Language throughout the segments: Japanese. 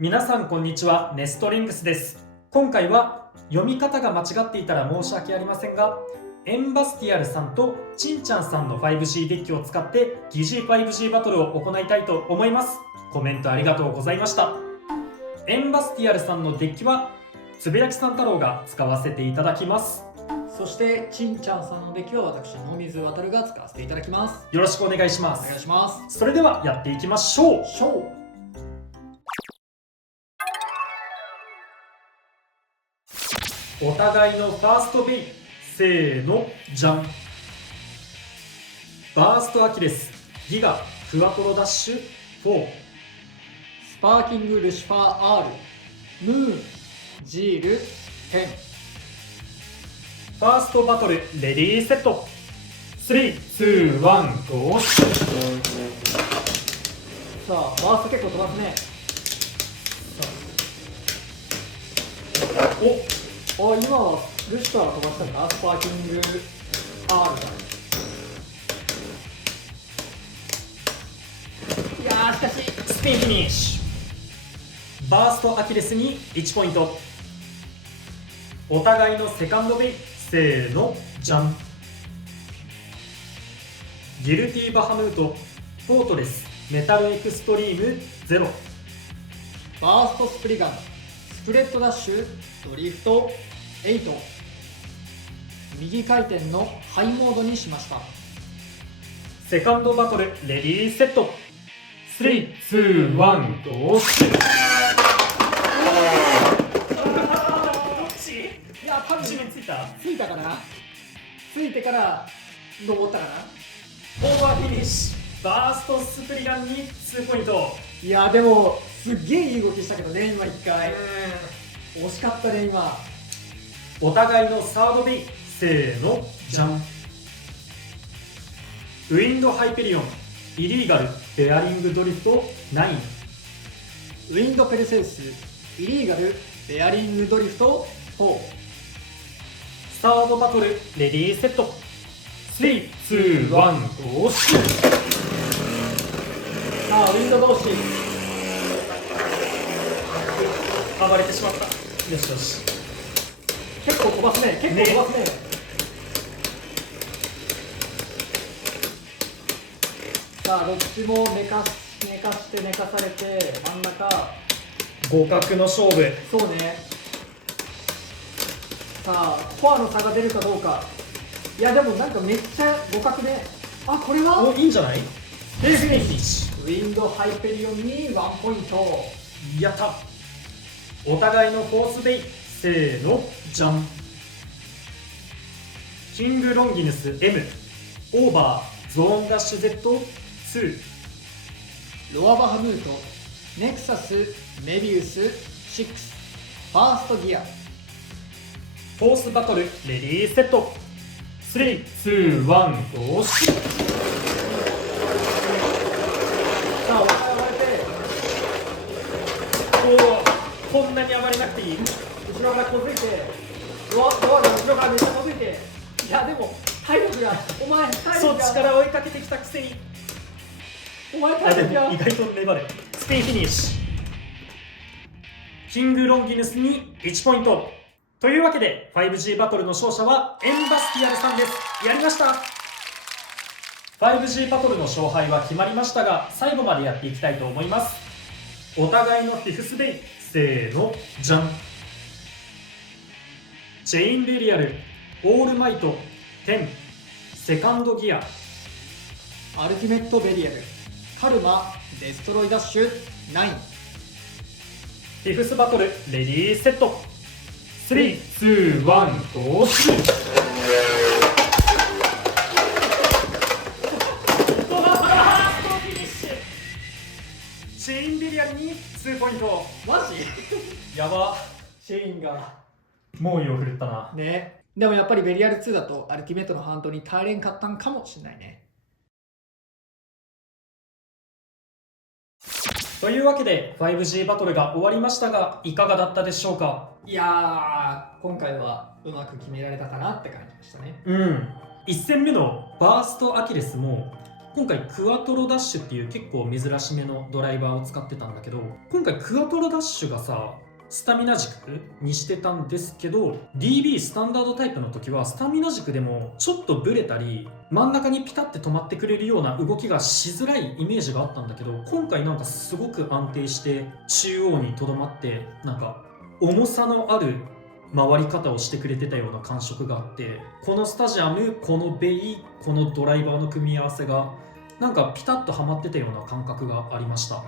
皆さんこんにちは、ネストリングスです。今回は読み方が間違っていたら申し訳ありませんが、エンバスティアルさんとちんちゃんさんの 5G デッキを使って疑似 5G バトルを行いたいと思います。コメントありがとうございました。エンバスティアルさんのデッキはつぶやきさん太郎が使わせていただきます。そしてちんちゃんさんのデッキは私野水航が使わせていただきます。よろしくお願いしまお願いす。します。それではやっていきましょう。お互いのファーストベイ、せーの、じゃん。バーストアキレス、ギガ、クワトロダッシュ、4。スパーキングルシファー R、ムーン、ジール、10。ファーストバトル、レディーセット。3、2、1、ゴー。さあ、バースト結構飛ばすね。今はルシファーが飛ばしたのか、スパーキング R だ。いやー、しかしスピンフィニッシュ。バーストアキレスに1ポイント。お互いのセカンドベイ、せーの、じゃん。ギルティバハムート、フォートレス、メタルエクストリーム0。バーストスプリガン、スプレッドダッシュ、ドリフト8。右回転のハイモードにしました。セカンドバトル、レディーセット。3、2、1、ゴー。いや、多分地面ついた？ついたかな。ついてから登ったかな。オーバーフィニッシュ。バーストスプリガンに2ポイント。いや、でもすっげえいい動きしたけどね、今1回惜しかったね。今お互いのサードベイ、せーの、じゃん。ウィンドハイペリオン、イリーガル、ベアリングドリフト9。ウィンドペルセウス、イリーガル、ベアリングドリフト4。サードバトル、レディーセット。3、2、1、ゴー。さあ、ウィンド同士。暴れてしまった。よしよし。結構飛ばすね。結構飛ばすね。さあ、どっちも寝かして寝かされて真ん中。互角の勝負。そうね。さあ、コアの差が出るかどうか。いや、でもなんかめっちゃ互角で、あ、これはお、いいんじゃない？で、フィニッシウィンドハイペリオンに1ポイント。ュ。やった。お互いのフォースベイ、せーの、じゃん。キングロンギヌス M、オーバー、ゾーンダッシュ Z2。ロアバハムート、ネクサス、メビウス6。ファーストギア。フォースバトル、レディーセット。3、2、1、ゴー。さあ、お互い割れて、おお、こんなに暴れなくていい？後ろからこづいて、ドアが後ろからめっちゃこづいて、いやでも体力が、お前体そ力が、っちから追いかけてきたくせに。お前あ、でも体力が。意外と粘る。スピンフィニッシュ。キングロンギヌスに1ポイント。というわけで 5G バトルの勝者はエンバスティアルさんです。やりました。 5G バトルの勝敗は決まりましたが、最後までやっていきたいと思います。お互いのフィフスベイ、せーの、じゃん。チェインベリアル、オールマイト10、セカンドギア。アルティメットベリアル、カルマ、デストロイダッシュ9。フィフスバトル、レディーセット。3、2、1、ゴー。チェインベリアルに2ポイント。マジやば。シェインが猛威を振るったな。ね。でもやっぱりベリアル2だとアルティメットのハントに耐えれんかったんかもしれないね。というわけで 5G バトルが終わりましたが、いかがだったでしょうか？いやー、今回はうまく決められたかなって感じでしたね。1戦目のバーストアキレスも今回クワトロダッシュっていう結構珍しめのドライバーを使ってたんだけど、今回クワトロダッシュがさスタミナ軸にしてたんですけど、 DB スタンダードタイプの時はスタミナ軸でもちょっとブレたり真ん中にピタッて止まってくれるような動きがしづらいイメージがあったんだけど、今回なんかすごく安定して中央にとどまって、なんか重さのある回り方をしてくれてたような感触があって、このスタジアム、このベイ、このドライバーの組み合わせがなんかピタッとはまってたような感覚がありました。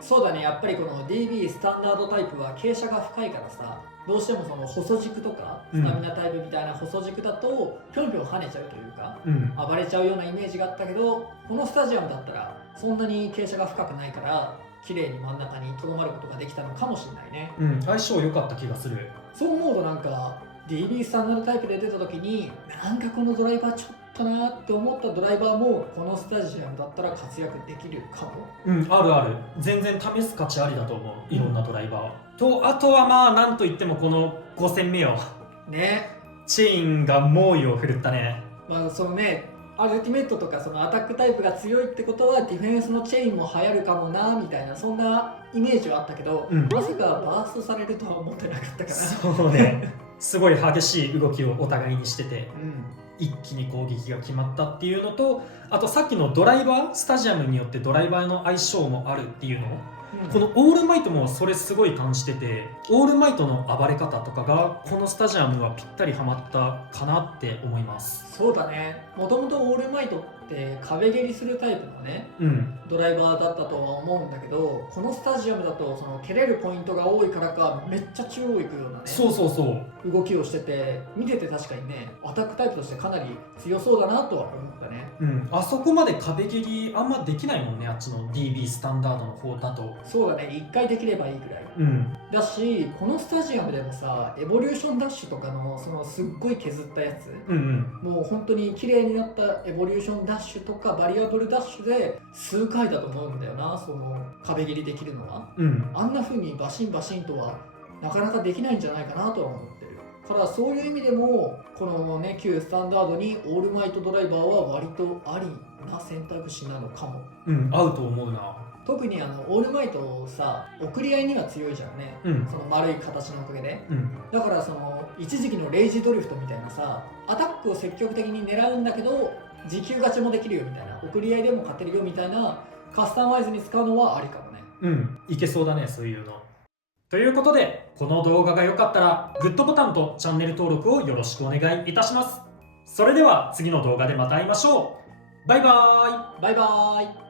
そうだね、やっぱりこの DB スタンダードタイプは傾斜が深いからさ、どうしてもその細軸とかスタミナタイプみたいな細軸だとぴょんぴょん跳ねちゃうというか、暴れちゃうようなイメージがあったけど、このスタジアムだったらそんなに傾斜が深くないから綺麗に真ん中にとどまることができたのかもしれないね。相性良かった気がする。そう思うとなんか DB スタンダードタイプで出た時になんかこのドライバーちょっとなって思ったドライバーもこのスタジアムだったら活躍できるかも。あるある。全然試す価値ありだと思う。いろんなドライバーと、あとはまあなんといってもこの5戦目よね。チェインが猛威を振るったね。まあそのね、アルティメットとかそのアタックタイプが強いってことはディフェンスのチェインも流行るかもなみたいな、そんなイメージはあったけど、まさかバーストされるとは思ってなかったから。そうねすごい激しい動きをお互いにしてて、一気に攻撃が決まったっていうのと、あとさっきのドライバー、スタジアムによってドライバーの相性もあるっていうの、このオールマイトもそれすごい感じてて、オールマイトの暴れ方とかがこのスタジアムはぴったりはまったかなって思います。そうだね、もともとオールマイトって壁蹴りするタイプのね、ドライバーだったとは思うんだけど、このスタジアムだとその蹴れるポイントが多いからかめっちゃ中央行くようなね、そう動きをしてて、見てて確かにねアタックタイプとしてかなり強そうだなとは思ったね。あそこまで壁蹴りあんまできないもんね、あっちの DB スタンダードの方だと。そうだね、1回できればいいくらい、だし、このスタジアムでもさエボリューションダッシュとかのそのすっごい削ったやつ、もう本当に綺麗になったエボリューションダッシュとかバリアブルダッシュで数回だと思うんだよな、その壁蹴りできるのは。あんな風にバシンバシンとはなかなかできないんじゃないかなとは思ってるから、そういう意味でもこのね旧スタンダードにオールマイトドライバーは割とありな選択肢なのかも。合うと思うな。特にオールマイトさ、送り合いには強いじゃんね、その丸い形のおかげで、だからその一時期のレイジドリフトみたいなさ、アタックを積極的に狙うんだけど持久勝ちもできるよみたいな、送り合いでも勝てるよみたいなカスタマイズに使うのはありかもね。いけそうだね、そういうの。ということで、この動画が良かったらグッドボタンとチャンネル登録をよろしくお願いいたします。それでは次の動画でまた会いましょう。バイバーイ。バイバーイ。